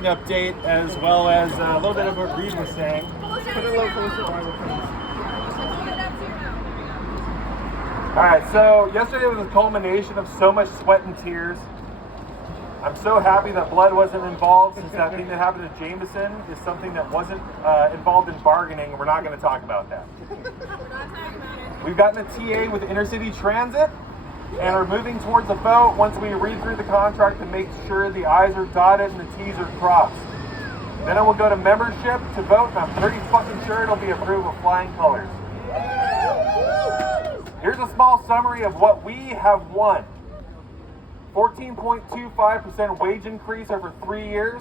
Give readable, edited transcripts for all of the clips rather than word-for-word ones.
update as well as a little bit of what Reed was saying. Put it a little closer while we're coming. Alright, so yesterday was a culmination of so much sweat and tears. I'm so happy that blood wasn't involved, since that thing that happened to Jameson is something that wasn't involved in bargaining, and we're not going to talk about that. We've gotten a TA with Intercity Transit and are moving towards a vote once we read through the contract to make sure the I's are dotted and the T's are crossed. Then it will go to membership to vote, and I'm pretty fucking sure it'll be approved with flying colors. Here's a small summary of what we have won. 14.25% wage increase over 3 years.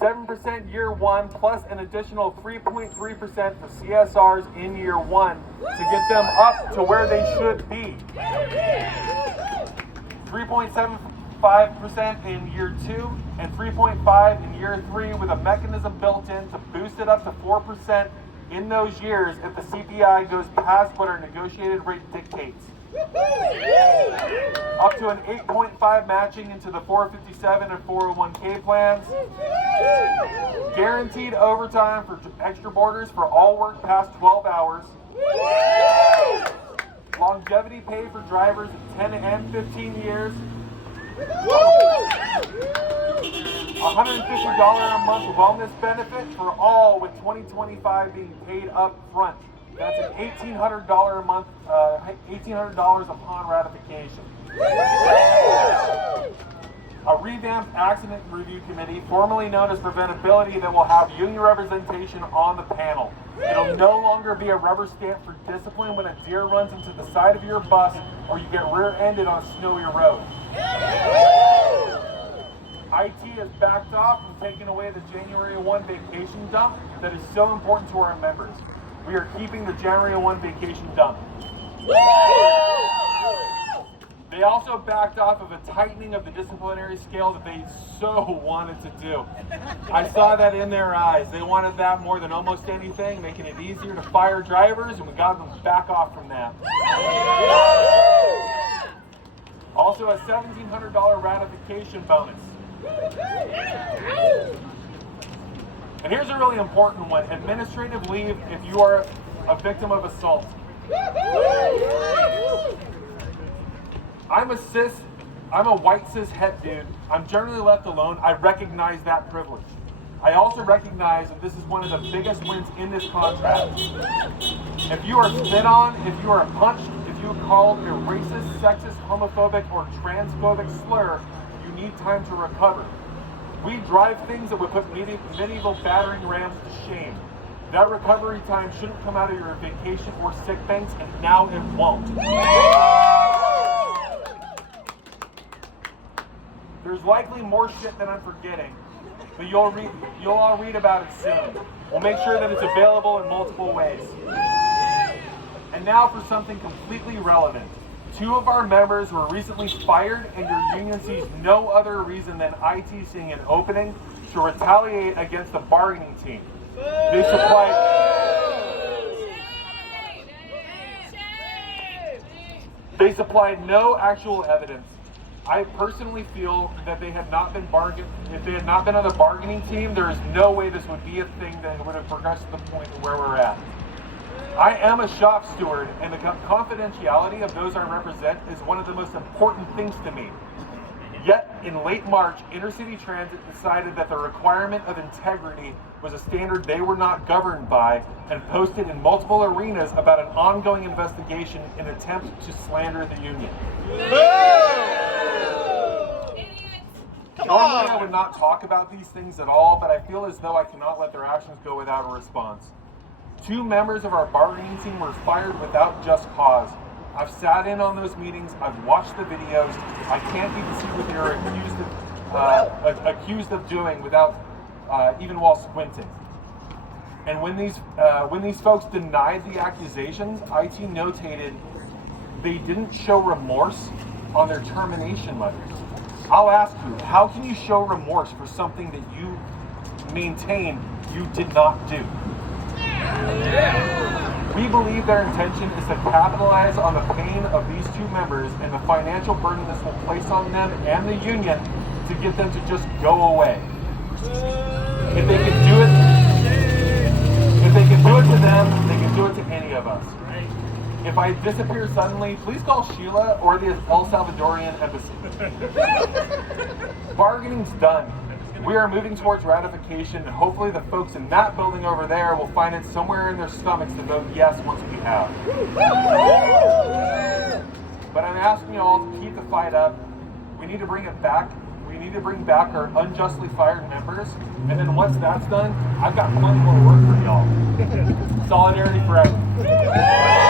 7% year one, plus an additional 3.3% for CSRs in year one to get them up to where they should be. 3.75% in year two and 3.5% in year three, with a mechanism built in to boost it up to 4% in those years if the CPI goes past what our negotiated rate dictates. Up to an 8.5 matching into the 457 and 401k plans. Guaranteed overtime for extra boarders for all work past 12 hours. Longevity pay for drivers at 10 and 15 years. $150 a month wellness benefit for all, with 2025 being paid up front. That's an $1,800 a month, $1,800 upon ratification. A revamped accident review committee, formerly known as preventability, that will have union representation on the panel. It'll no longer be a rubber stamp for discipline when a deer runs into the side of your bus or you get rear-ended on a snowy road. IT has backed off and taken away the January 1 vacation dump that is so important to our members. We are keeping the January 1 vacation dump. They also backed off of a tightening of the disciplinary scale that they so wanted to do. I saw that in their eyes. They wanted that more than almost anything, making it easier to fire drivers, and we got them to back off from that. Also, a $1,700 ratification bonus. And here's a really important one: administrative leave if you are a victim of assault. I'm a white cis het dude. I'm generally left alone. I recognize that privilege. I also recognize that this is one of the biggest wins in this contract. If you are spit on, if you are punched, if you are called a racist, sexist, homophobic, or transphobic slur, you need time to recover. We drive things that would put medieval battering rams to shame. That recovery time shouldn't come out of your vacation or sick banks, and now it won't. There's likely more shit that I'm forgetting, but you'll all read about it soon. We'll make sure that it's available in multiple ways. And now for something completely relevant. 2 of our members were recently fired, and your union sees no other reason than IT seeing an opening to retaliate against the bargaining team. They supplied no actual evidence. I personally feel that if they had not been on the bargaining team, there is no way this would be a thing that would have progressed to the point where we're at. I am a shop steward, and the confidentiality of those I represent is one of the most important things to me. Yet, in late March, Intercity Transit decided that the requirement of integrity was a standard they were not governed by, and posted in multiple arenas about an ongoing investigation in an attempt to slander the union. Normally, I would not talk about these things at all, but I feel as though I cannot let their actions go without a response. 2 members of our bargaining team were fired without just cause. I've sat in on those meetings. I've watched the videos. I can't even see what they're accused of doing without even while squinting. And when these folks denied the accusations, IT notated they didn't show remorse on their termination letters. I'll ask you, how can you show remorse for something that you maintain you did not do? We believe their intention is to capitalize on the pain of these 2 members and the financial burden this will place on them and the union to get them to just go away. If they can do it, if they can do it to them, they can do it to any of us. If I disappear suddenly, please call Sheila or the El Salvadorian embassy. Bargaining's done. We are moving towards ratification, and hopefully the folks in that building over there will find it somewhere in their stomachs to vote yes once we have. But I'm asking you all to keep the fight up. We need to bring it back. We need to bring back our unjustly fired members. And then once that's done, I've got plenty more work for y'all. Solidarity forever.